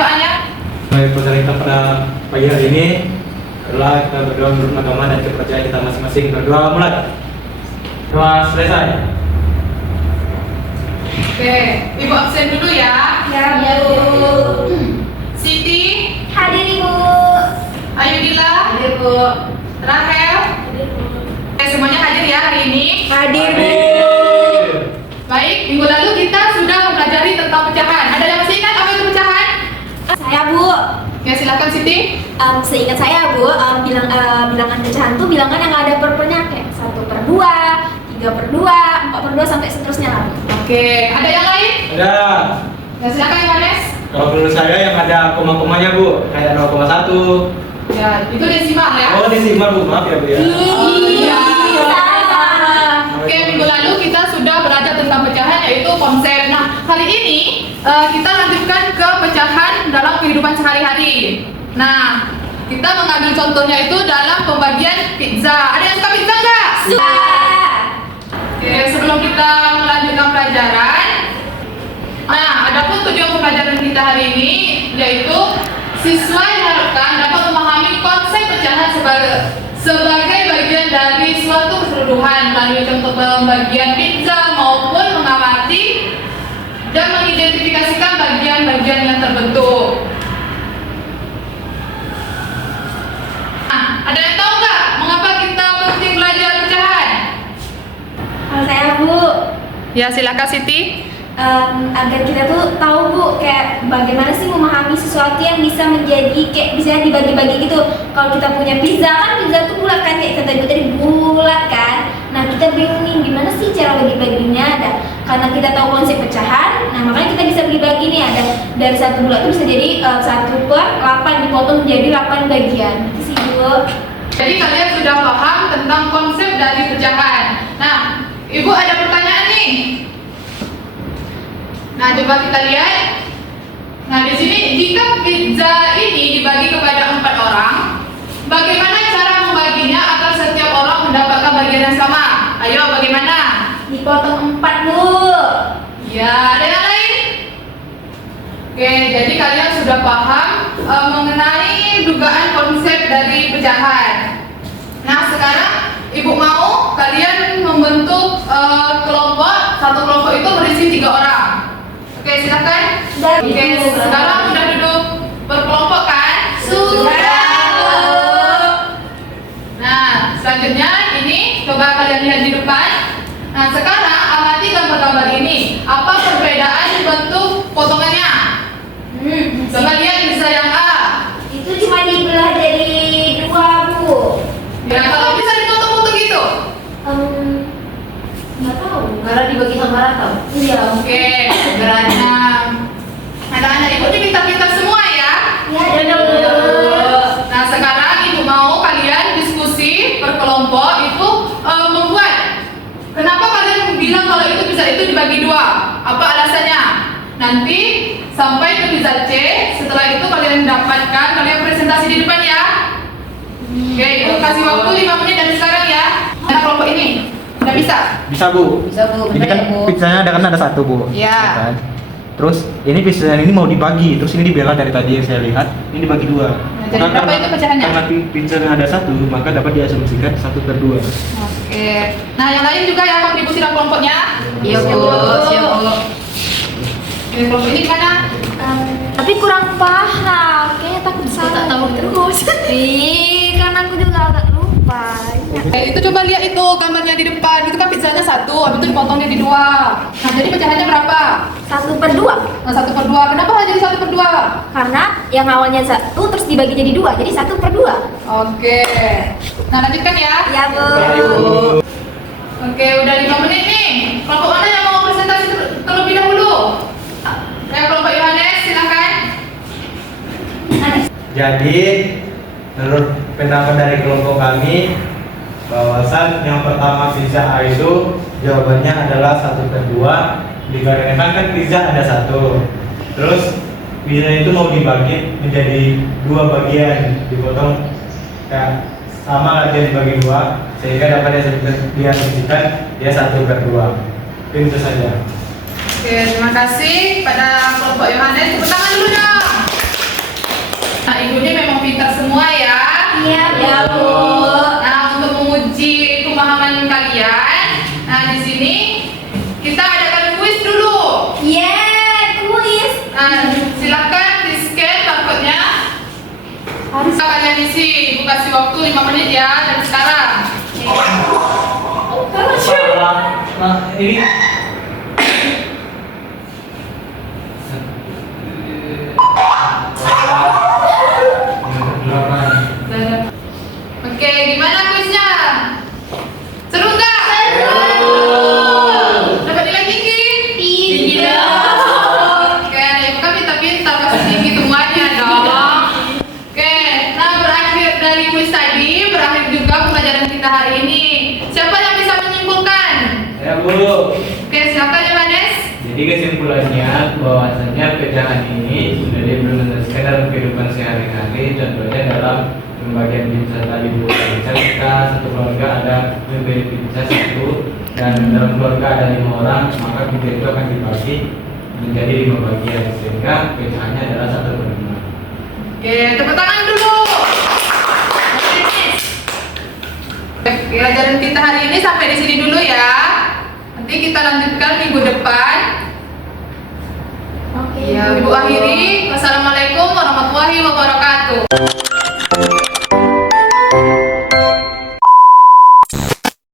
doanya. Baik, pelajaran kita pada pagi hari ini adalah kita berdoa menurut agama dan kepercayaan kita masing-masing. Berdoa mulai. Doa selesai. Oke, Ibu absen dulu ya. Ya, Bu. Siti, Hadir, Ibu. Ayudila, Hadir, Bu. Rahel. Hadir, Bu. Oke, semuanya hadir ya hari ini. Hadir, Bu. Baik, minggu lalu kita sudah mempelajari tentang pecahan. Ada yang masih ingat apa itu pecahan? Saya, Bu. Ya, silakan Siti. Seingat saya, Bu, bilangan pecahan tuh bilangan yang ada per-pernya kayak 1/2, 3/2, 4/2 sampai seterusnya lah. Oke, ada yang lain? Ada. Ya, silakan Yohanes. Kalau menurut saya yang ada koma-komanya Bu, kayak 0,1. Ya, itu desimal ya. Oh, desimal Bu, maaf ya Bu ya. iya. Salah. Oke, minggu lalu kita sudah belajar tentang pecahan yaitu konsep. Nah, kali ini kita lanjutkan ke pecahan dalam kehidupan sehari-hari. Nah, kita mengambil contohnya itu dalam pembagian pizza. Ada yang suka pizza nggak? Suka. Oke, sebelum kita melanjutkan pelajaran, nah, adapun tujuan pembelajaran kita hari ini yaitu siswa diharapkan dapat memahami konsep pecahan sebagai bagian dari suatu keseluruhan melalui contoh pembagian pizza maupun mengamati dan mengidentifikasikan bagian-bagian yang terbentuk. Nah, ada yang tahu nggak mengapa kita penting belajar pecahan? Kalau saya, Bu, Ya, silakan Siti. agar kita tuh tahu, Bu, kayak bagaimana sih memahami sesuatu yang bisa menjadi kayak bisa dibagi-bagi gitu. Kalau kita punya pizza kan, pizza tuh bulat kan, kayak kata Ibu tadi bulat kan. Nah, kita bingung nih gimana sih cara bagi-baginya. Karena kita tahu konsep pecahan, nah makanya kita bisa bagi-bagi nih. Ada dari satu bulat itu bisa jadi 1/8 dipotong menjadi 8 bagian. Itu sih, Bu. Jadi kalian sudah paham tentang konsep dari pecahan. Nah, Ibu ada pertanyaan nih. Nah, coba kita lihat. Nah, di sini jika pizza ini dibagi kepada 4 orang, bagaimana cara membaginya agar setiap orang mendapatkan bagian yang sama? Ayo, bagaimana? Dipotong 4, Bu. Ya, ada yang lain? Oke, jadi kalian sudah paham mengenai dugaan konsep dari pecahan. Nah, sekarang Ibu mau kalian membentuk kelompok. Satu kelompok itu berisi 3 orang. Oke, silakan. Oke, sekarang sudah duduk berkelompok kan? Sudah. Nah, selanjutnya ini coba kalian lihat di depan. Nah, sekarang amati gambar-gambar ini. Apa perbedaan bentuk potongannya? Coba lihat bisa yang A. Itu cuma dibelah jadi 2, Bu. Ya, kalau bisa dipotong-potong gitu. Nggak tahu. Karena dibagi sama rata. Iya. Oke, beranya. Anak-anak Ibu ini pintar-pintar semua ya. Ya, Ya, Bu. Nah, sekarang Ibu mau kalian diskusi berkelompok itu membuat. Kenapa kalian bilang kalau itu bisa itu dibagi 2? Apa alasannya? Nanti sampai ke pizza C. Setelah itu kalian dapatkan, kalian presentasi di depan ya. Oke, Ibu kasih waktu 5 menit dari sekarang ya. Anak kelompok ini udah bisa. Bisa Bu. Bisa, Bu. Ini kan Benar, Bu. pizzanya ada satu Bu. Iya. Ya kan? Terus ini pizzanya ini mau dibagi, terus ini dibelah dari tadi yang saya lihat, ini dibagi 2. jadi berapa itu pecahannya? Karena pizzanya ada 1, maka dapat diasumsikan 1/2. Oke. Nah, yang lain juga yang kontribusi dalam kelompoknya. Iya, Bu. Siap, Bu. Oke, kelompok ini gimana? Tapi kurang paham. Kayaknya takut Saya salah tak tahu terus. Kan aku juga agak lupa. Itu coba lihat itu gambarnya di depan. Itu kan pizzanya 1, habis itu dipotong jadi 2. Nah, jadi pecahannya berapa? 1/2. Nah, 1/2. Kenapa harus jadi 1/2? Karena yang awalnya 1 terus dibagi jadi 2, jadi 1/2. Oke. Nah, lanjutkan ya. Ya, Bu. Oke, udah 5 menit nih. Kelompok mana yang mau presentasi terlebih dahulu? Ya, kelompok Yohanes, silakan. Jadi menurut pendapat dari kelompok kami, bahwasan yang pertama pizza A itu jawabannya adalah 1/2. Dikarenakan kan pizza ada 1. Terus pizza itu mau dibagi menjadi 2 bagian, dipotong kayak sama aja dibagi 2, sehingga dapat diasumsikan dia 1/2. Itu saja. Oke, terima kasih pada kelompok Yohanes. Tepuk tangan dulu dong. Nah, ibunya memang pintar semua ya. Iya, Bu. Nah, untuk menguji pemahaman kalian, nah di sini kita adakan kuis dulu. Kuis. Nah, silakan di scan barcode-nya. Harus kalian isi. Ibu kasih waktu 5 menit ya dari sekarang. Nah, ini Oke, gimana kuisnya? Seru nggak? Dapat nilai tinggi? Oke, ibu kan pintar-pintar pasti tinggi semuanya dong. Oke, nah berakhir dari kuis tadi, berakhir juga pembelajaran kita hari ini. Siapa yang bisa menyimpulkan? ya Bu. Oke, silakan ya Vanes. Jadi kesimpulannya bahwasanya pecahan ini sudah diimplementasikan dalam kehidupan sehari-hari, contohnya dalam pembagian pizza tadi Bu. Misal kita satu keluarga ada membeli pizza satu dan dalam keluarga ada 5 orang, maka pizza itu akan dibagi menjadi 5 bagian sehingga pecahannya adalah 1/5. Oke, tepuk tangan dulu. Pelajaran kita hari ini sampai di sini dulu ya. Nanti kita lanjutkan minggu depan. Oke. Ya, Ibu akhiri. Wassalamualaikum warahmatullahi wabarakatuh.